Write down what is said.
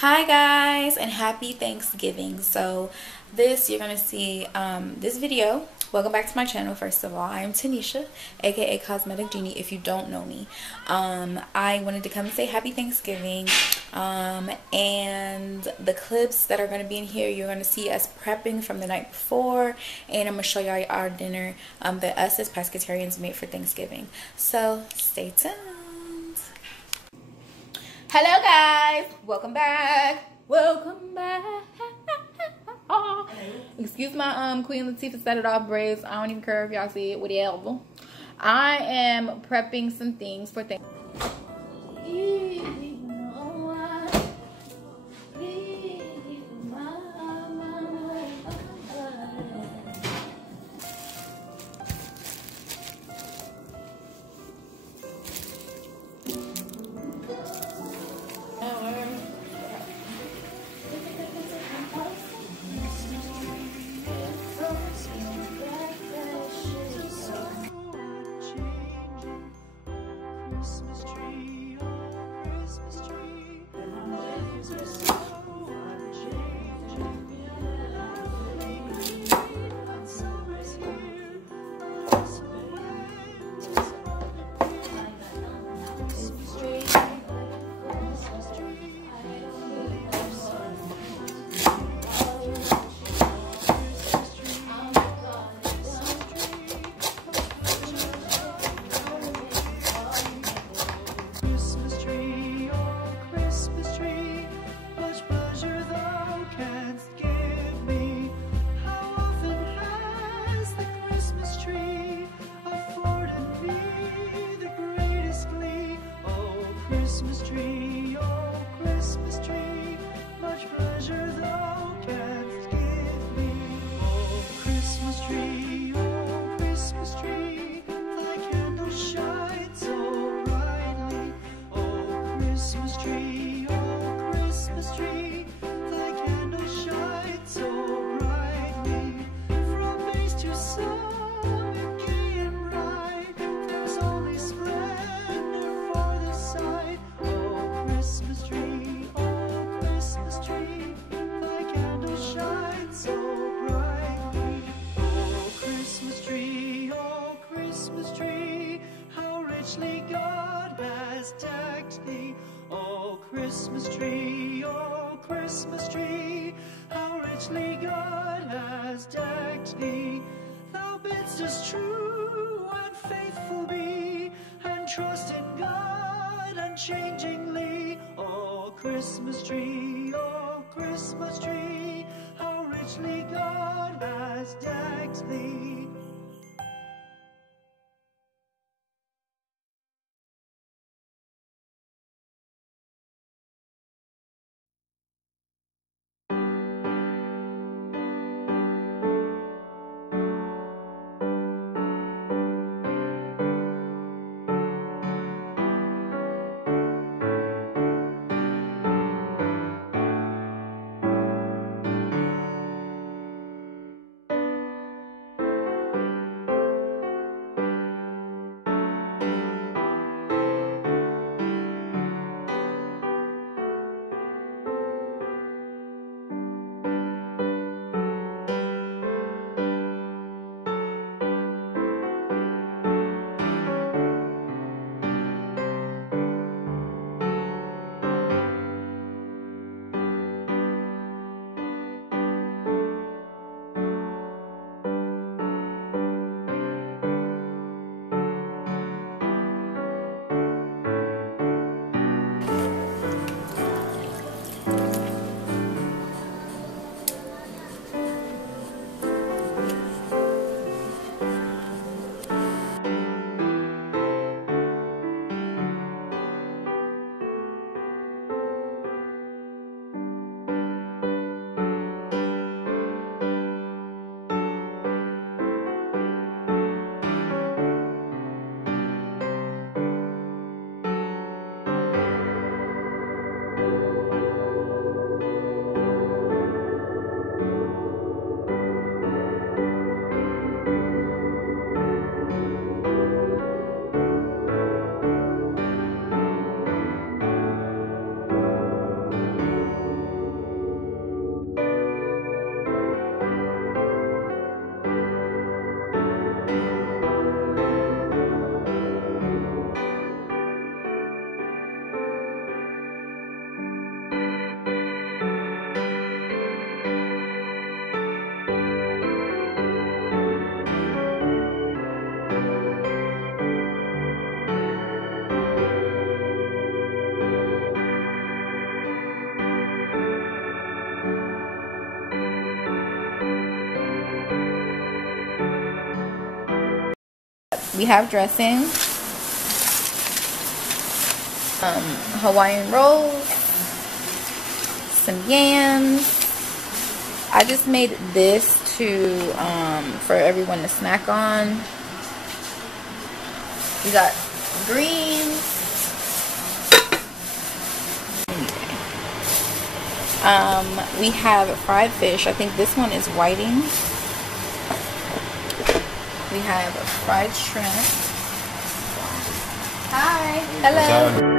Hi guys, and happy Thanksgiving. So this you're gonna see this video. Welcome back to my channel. First of all, I am Tanisha, aka Cosmeticgenie if you don't know me. I wanted to come and say happy Thanksgiving. And the clips that are going to be in here, you're going to see us prepping from the night before, and I'm going to show y'all our dinner that us as Pescatarians made for Thanksgiving. So stay tuned. Hello guys, welcome back. Excuse my Queen Latifah set it off braids. I don't even care if y'all see it, whatever. I am prepping some things for Thanksgiving. Christmas tree, oh Christmas tree, much pleasure thou canst give me. Oh Christmas tree, thy candles shine so brightly. Oh Christmas tree, thy candles shine so brightly. From base to summit, gay and bright, there's only splendor for the sight. Christmas tree, thy candles shine so brightly. Oh Christmas tree, how richly God has decked thee. Oh Christmas tree, how richly God has decked thee. Thou bidst us true and faithful be, and trust in God unchangingly. Oh Christmas tree, how richly God has decked thee. We have dressing, Hawaiian rolls, some yams. I just made this to for everyone to snack on. We got greens. We have fried fish. I think this one is whiting. We have fried shrimp. Hi. Hello.